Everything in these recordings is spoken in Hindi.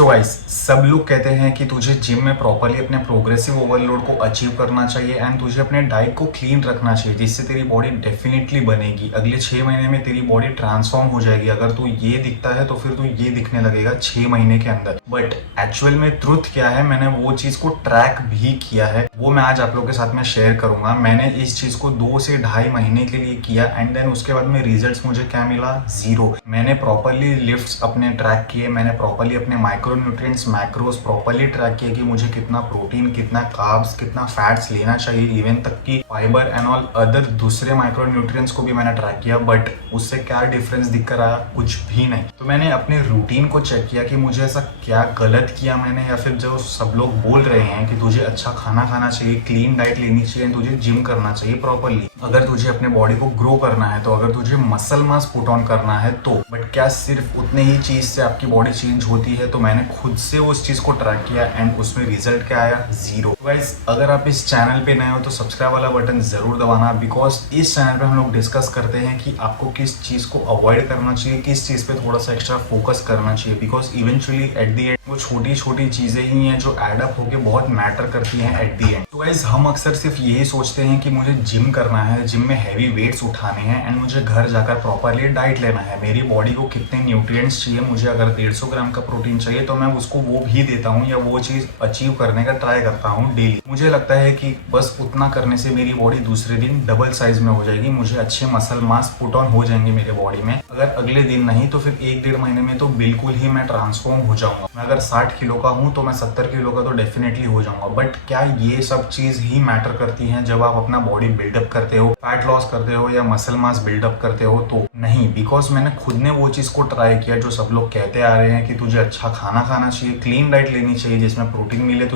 सो गाइस, सब लोग कहते हैं कि तुझे जिम में प्रॉपरली अपने प्रोग्रेसिव ओवरलोड को अचीव करना चाहिए एंड तुझे अपने डाइट को क्लीन रखना चाहिए, जिससे तेरी बॉडी डेफिनेटली बनेगी। अगले 6 महीने में तेरी बॉडी ट्रांसफॉर्म हो जाएगी। अगर तू ये दिखता है तो फिर तू ये दिखने लगेगा 6 महीने के अंदर। बट एक्चुअल में ट्रुथ क्या है, मैंने वो चीज को ट्रैक भी किया है, वो मैं आज आप लोगों के साथ में शेयर करूंगा। मैंने इस चीज को 2 से 2.5 महीने के लिए किया एंड देन उसके बाद में रिजल्ट्स मुझे क्या मिला, 0। मैंने प्रॉपरली लिफ्ट्स अपने ट्रैक किए, मैंने प्रॉपरली अपने माइक्रोन्यूट्रिएंट्स मैक्रोस प्रॉपरली ट्रैक किए कि मुझे कितना प्रोटीन, कितना कार्ब्स, कितना फैट्स लेना चाहिए, इवन तक कि फाइबर एंड ऑल अदर दूसरे माइक्रोन्यूट्रिएंट्स को भी मैंने ट्रैक किया। बट उससे क्या डिफरेंस दिख कर आया, कुछ भी नहीं। तो मैंने अपने रूटीन को चेक किया कि मुझे ऐसा क्या गलत किया मैंने, या फिर जो सब लोग बोल रहे हैं कि तुझे अच्छा खाना खाना चाहिए, क्लीन डाइट लेनी चाहिए, तुझे जिम करना चाहिए प्रॉपरली, अगर तुझे अपने बॉडी को ग्रो करना है तो, अगर तुझे मसल मास पुट ऑन करना है तो। बट क्या सिर्फ उतने ही चीज से आपकी बॉडी चेंज होती है? तो मैंने खुद से उस चीज को ट्रैक किया एंड उसमें रिजल्ट क्या आया, 0। गाइस, अगर आप इस चैनल पे नए हो तो सब्सक्राइब वाला बटन जरूर दबाना, बिकॉज इस चैनल पे हम लोग डिस्कस करते हैं कि आपको किस चीज को अवॉइड करना चाहिए, किस चीज पे थोड़ा सा एक्स्ट्रा फोकस करना चाहिए, because eventually at the and वो छोटी छोटी चीजें ही हैं जो एड अप होके बहुत मैटर करती हैं एट दी एंड। तो गाइस, हम अक्सर सिर्फ यही सोचते हैं कि मुझे जिम करना है, जिम में हैवी वेट्स उठाने हैं एंड मुझे घर जाकर प्रॉपरली डाइट लेना है। मेरी बॉडी को कितने न्यूट्रिएंट्स चाहिए, मुझे अगर 150 ग्राम का प्रोटीन चाहिए तो मैं उसको वो भी देता हूँ, या वो चीज अचीव करने का ट्राई करता हूँ डेली। मुझे लगता है कि बस उतना करने से मेरी बॉडी दूसरे दिन डबल साइज में हो जाएगी, मुझे अच्छे मसल मास पुट ऑन हो जाएंगे मेरे बॉडी में। अगर अगले दिन नहीं तो फिर 1-1.5 महीने में तो बिल्कुल ही मैं ट्रांसफॉर्म हो जाऊंगा। मैं अगर 60 किलो का हूँ तो मैं 70 किलो का तो डेफिनेटली हो जाऊंगा। बट क्या ये सब चीज ही मैटर करती है जब आप अपना बॉडी बिल्डअप करते हो, फैट लॉस करते हो या मसल मास बिल्डअप करते हो? तो नहीं, बिकॉज मैंने खुद ने वो चीज को ट्राई किया जो सब लोग कहते आ रहे हैं कि तुझे अच्छा खाना खाना चाहिए, क्लीन डाइट लेनी चाहिए जिसमें प्रोटीन मिले,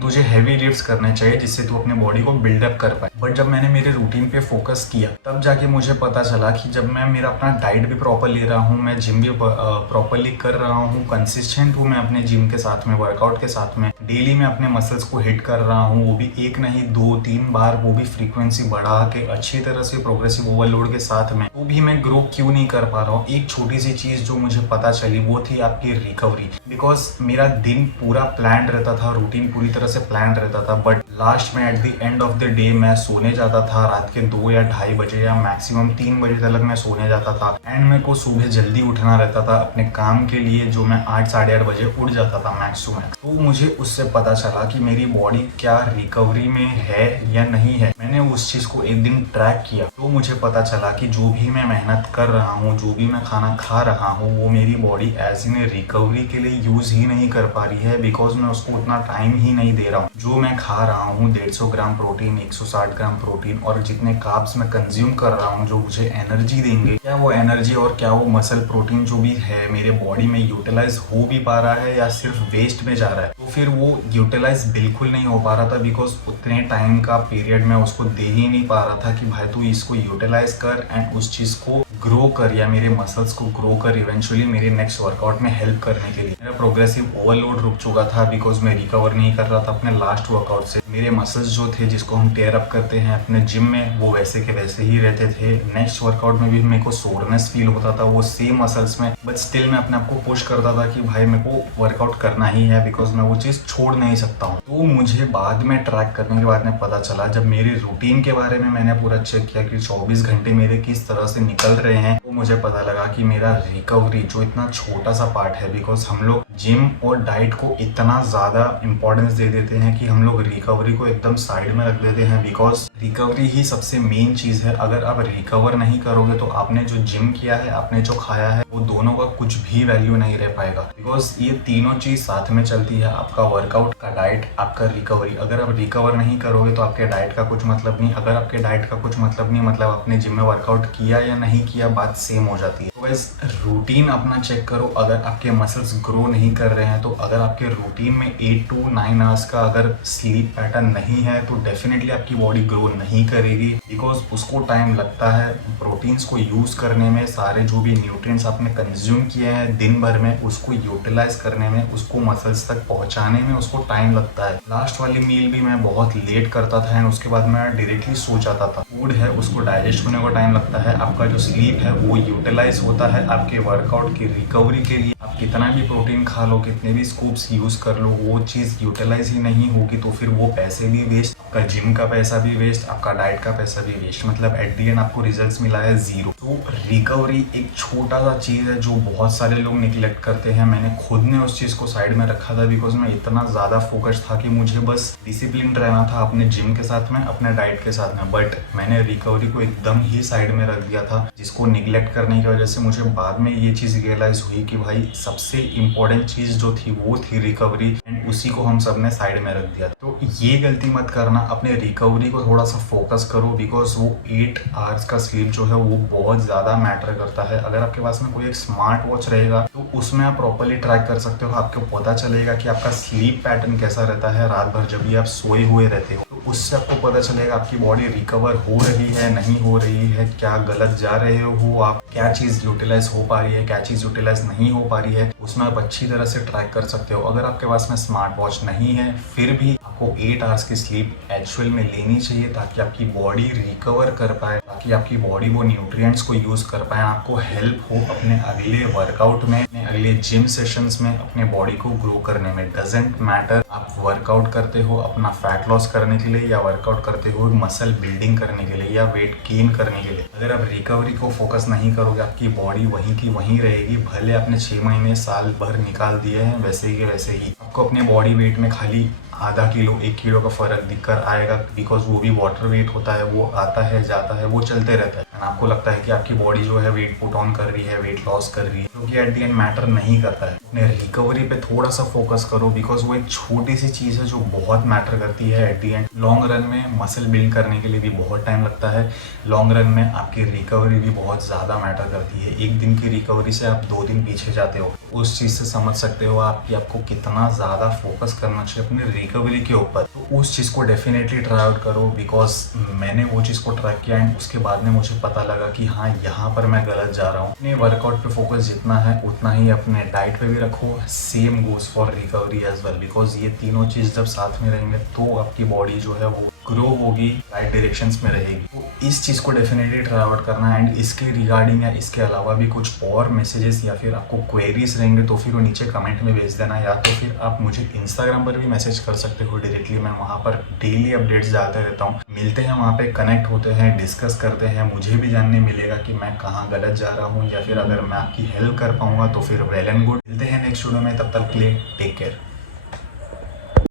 तुझे हैवी लिफ्ट्स करने चाहिए जिससे तू अपने बॉडी को बिल्डअप कर पाए। बट जब मैंने मेरे रूटीन पे फोकस किया तब जाके मुझे पता चला कि जब मैं मेरा अपना डाइट भी प्रॉपर ले रहा हूँ, मैं जिम भी प्रॉपरली कर रहा हूँ, कंसिस्टेंट हूँ मैं अपने जिम के साथ में, वर्कआउट के साथ में, डेली मैं अपने मसल्स को हिट कर रहा हूँ, वो भी एक नहीं 2-3 बार, वो भी फ्रीक्वेंसी बढ़ा के अच्छी तरह से प्रोग्रेसिव ओवरलोड के साथ में, वो भी मैं ग्रो क्यों नहीं कर पा रहा हूँ? एक छोटी सी चीज जो मुझे पता चली वो थी आपकी रिकवरी। बिकॉज मेरा दिन पूरा प्लान रहता था, रूटीन पूरी तरह से प्लान रहता था, बट लास्ट में at the end of the day मैं सोने जाता था रात के 2 या 2:30 बजे या मैक्सिमम 3 बजे तक मैं सोने जाता था एंड मेरे को सुबह जल्दी उठना रहता था अपने काम के लिए, जो मैं 8-8:30 बजे उठ जाता था मैक्स टू मैक्स। तो मुझे उससे पता चला कि मेरी बॉडी क्या रिकवरी में है या नहीं है। मैंने उस चीज को एक दिन ट्रैक किया तो मुझे पता चला कि जो भी मैं मेहनत कर रहा हूँ, जो भी मैं खाना खा रहा हूँ, वो मेरी बॉडी एज इन रिकवरी के लिए यूज ही नहीं कर पा रही है, बिकॉज मैं उसको उतना टाइम ही नहीं दे रहा हूँ। जो मैं खा रहा हूँ 150 ग्राम प्रोटीन, 160 ग्राम प्रोटीन और जितने कार्ब्स मैं कंज्यूम कर रहा हूँ जो मुझे एनर्जी देंगे, क्या वो एनर्जी और क्या वो मसल प्रोटीन जो भी है मेरे बॉडी में यूटिलाइज हो भी पा रहा है या सिर्फ वेस्ट में जा रहा है? तो फिर वो यूटिलाइज बिल्कुल नहीं हो पा रहा था, बिकॉज उतने टाइम का पीरियड मैं उसको दे ही नहीं पा रहा था कि भाई तू इसको यूटिलाइज कर एंड उस चीज को ग्रो कर, या मेरे मसल्स को ग्रो कर इवेंचुअली मेरे नेक्स्ट वर्कआउट में हेल्प करने के लिए। मेरा प्रोग्रेसिव ओवरलोड रुक चुका था बिकॉज मैं रिकवर नहीं कर रहा था अपने लास्ट वर्कआउट से। मेरे मसल्स जो थे जिसको हम टेयर अप करते हैं अपने जिम में, वो वैसे के वैसे ही रहते थे। नेक्स्ट वर्कआउट में भी मेरे को सोरनेस फील होता था वो सेम मसल्स में, बट स्टिल मैं अपने आप को पुश करता था कि भाई मेरे को वर्कआउट करना ही है, बिकॉज मैं वो चीज छोड़ नहीं सकता हूँ। तो मुझे बाद में ट्रैक करने के बाद में पता चला, जब मेरी रूटीन के बारे में मैंने पूरा चेक किया कि 24 घंटे मेरे किस तरह से निकल रहे हैं, तो मुझे पता लगा कि मेरा रिकवरी जो इतना छोटा सा पार्ट है, बिकॉज हम लोग जिम और डाइट को इतना ज्यादा इंपॉर्टेंस दे देते हैं कि हम लोग रिकवरी को एकदम साइड में रख देते हैं, बिकॉज रिकवरी ही सबसे मेन चीज है। अगर आप रिकवर नहीं करोगे तो आपने जो जिम किया है, आपने जो खाया है, वो दोनों का कुछ भी वैल्यू नहीं रह पाएगा, बिकॉज ये तीनों चीज साथ में चलती है, आपका वर्कआउट का डाइट, आपका रिकवरी। अगर आप रिकवर नहीं करोगे तो आपके डाइट का कुछ मतलब नहीं, अगर आपके डाइट का कुछ मतलब नहीं मतलब आपने जिम में वर्कआउट किया या नहीं किया, बात सेम हो जाती है। तो गाइस, रूटीन अपना चेक करो। अगर आपके मसल्स ग्रो नहीं कर रहे हैं, तो अगर आपके रूटीन में 8 to 9 आवर्स का अगर स्लीप पैटर्न नहीं है तो डेफिनेटली आपकी बॉडी ग्रो नहीं करेगी, बिकॉज उसको टाइम लगता है प्रोटीन्स को यूज करने में, सारे जो भी न्यूट्रिएंट्स आपने कंज्यूम किए हैं दिन भर में उसको यूटिलाइज करने में, उसको मसल्स तक पहुंचाने में उसको टाइम लगता है। लास्ट वाली मील भी मैं बहुत लेट करता था एंड उसके बाद मैं डायरेक्टली सो जाता था। फूड है उसको डाइजेस्ट होने को टाइम लगता है, आपका जो स्लीप है वो यूटिलाइज होता है आपके वर्कआउट की रिकवरी के लिए, कितना भी प्रोटीन खा लो, कितने भी स्कूप्स यूज़ कर लो, वो चीज़ यूटिलाइज ही नहीं होगी तो फिर वो पैसे भी वेस्ट, आपका जिम का पैसा भी वेस्ट, आपका डाइट का पैसा भी वेस्ट, मतलब एट दी एंड आपको रिजल्ट्स मिला है ज़ीरो। तो रिकवरी एक छोटा सा चीज़ है जो बहुत सारे लोग निगलेक्ट करते हैं। मैंने खुद ने उस चीज़ को साइड में रखा था बिकॉज मैं इतना ज़्यादा फोकस था कि मुझे बस डिसिप्लिन रहना था अपने जिम के साथ में, अपने डाइट के साथ में, बट मैंने रिकवरी को एकदम ही साइड में रख दिया था, जिसको निगलेक्ट करने की वजह से मुझे बाद में ये चीज़ रियलाइज हुई कि भाई सबसे इंपॉर्टेंट चीज़ जो थी वो थी रिकवरी, एंड उसी को हम सब ने साइड में रख दिया। तो ये गलती मत करना, अपने रिकवरी को थोड़ा सा फोकस करो बिकॉज वो 8 आवर्स का स्लीप जो है वो बहुत ज़्यादा मैटर करता है। अगर आपके पास में कोई एक स्मार्ट वॉच रहेगा तो उसमें आप प्रॉपरली ट्रैक कर सकते हो, आपको पता चलेगा कि आपका स्लीप पैटर्न कैसा रहता है रात भर जब भी आप सोए हुए रहते हो। तो उससे आपको पता चलेगा आपकी बॉडी रिकवर हो रही है, नहीं हो रही है, क्या गलत जा रहे हो आप, क्या चीज़ यूटिलाइज हो पा रही है, क्या चीज़ यूटिलाइज नहीं हो पा रही है, उसमें आप अच्छी तरह से ट्रैक कर सकते हो। अगर आपके पास में स्मार्ट वॉच नहीं है फिर भी आपको 8 आवर्स की स्लीप एक्चुअल में लेनी चाहिए ताकि आपकी बॉडी रिकवर कर पाए, ताकि आपकी बॉडी वो न्यूट्रिएंट्स को यूज़ कर पाए, आपको हेल्प हो अपने अगले वर्कआउट में, अपने अगले जिम सेशंस में, अपने बॉडी को ग्रो करने में। डजेंट मैटर आप वर्कआउट करते हो अपना फैट लॉस करने के लिए या वर्कआउट करते हो मसल बिल्डिंग करने के लिए या वेट गेन करने के लिए। अगर आप रिकवरी को फोकस नहीं करोगे आपकी बॉडी वहीं की वहीं रहेगी, भले आपने 6 महीने साल भर निकाल दिए हैं वैसे ही के वैसे ही आपको अपने बॉडी वेट में खाली आधा किलो 1 किलो का फर्क दिखकर आएगा बिकॉज वो भी वाटर वेट होता है, वो आता है जाता है, वो चलते रहता है। एंड आपको लगता है कि आपकी बॉडी जो है वेट पुट ऑन कर रही है, वेट लॉस कर रही है, जो कि एट द एंड मैटर नहीं करता है। अपने रिकवरी पे थोड़ा सा फोकस करो बिकॉज वो एक छोटी सी चीज़ है जो बहुत मैटर करती है at the end. Long run में मसल बिल्ड करने के लिए भी बहुत टाइम लगता है, लॉन्ग रन में आपकी रिकवरी भी बहुत ज़्यादा मैटर करती है। एक दिन की रिकवरी से आप 2 दिन पीछे जाते हो, उस चीज़ से समझ सकते हो आप कि आपको कितना ज़्यादा फोकस करना चाहिए अपनी रिकवरी के ऊपर। तो उस चीज़ को डेफिनेटली ट्राई आउट करो बिकॉज मैंने वो चीज़ को ट्राई किया एंड उसके बाद में मुझे पता लगा कि हाँ यहाँ पर मैं गलत जा रहा हूँ। अपने वर्कआउट पे फोकस जितना है उतना ही अपने डाइट पे भी रखो, same goes for recovery as well because ये तीनों चीज़ जब साथ में रहेंगे तो आपकी बॉडी जो है वो ग्रो होगी, राइट डायरेक्शंस में रहेगी। तो इस चीज़ को डेफिनेटली ट्राई आउट करना। एंड इसके रिगार्डिंग या इसके अलावा भी कुछ और मैसेजेस या फिर आपको क्वेरीज रहेंगे तो फिर वो नीचे कमेंट में भेज देना, या तो फिर आप मुझे इंस्टाग्राम पर भी मैसेज कर सकते हो डायरेक्टली। मैं वहाँ पर डेली अपडेट्स डालते रहता हूँ, मिलते हैं वहाँ पे, कनेक्ट होते हैं, डिस्कस करते हैं, मुझे भी जानने मिलेगा कि मैं कहाँ गलत जा रहा हूँ या फिर अगर मैं आपकी हेल्प कर पाऊंगा तो फिर वेल एंड गुड। मिलते हैं नेक्स्ट वीडियो में, तब तक के लिए टेक केयर।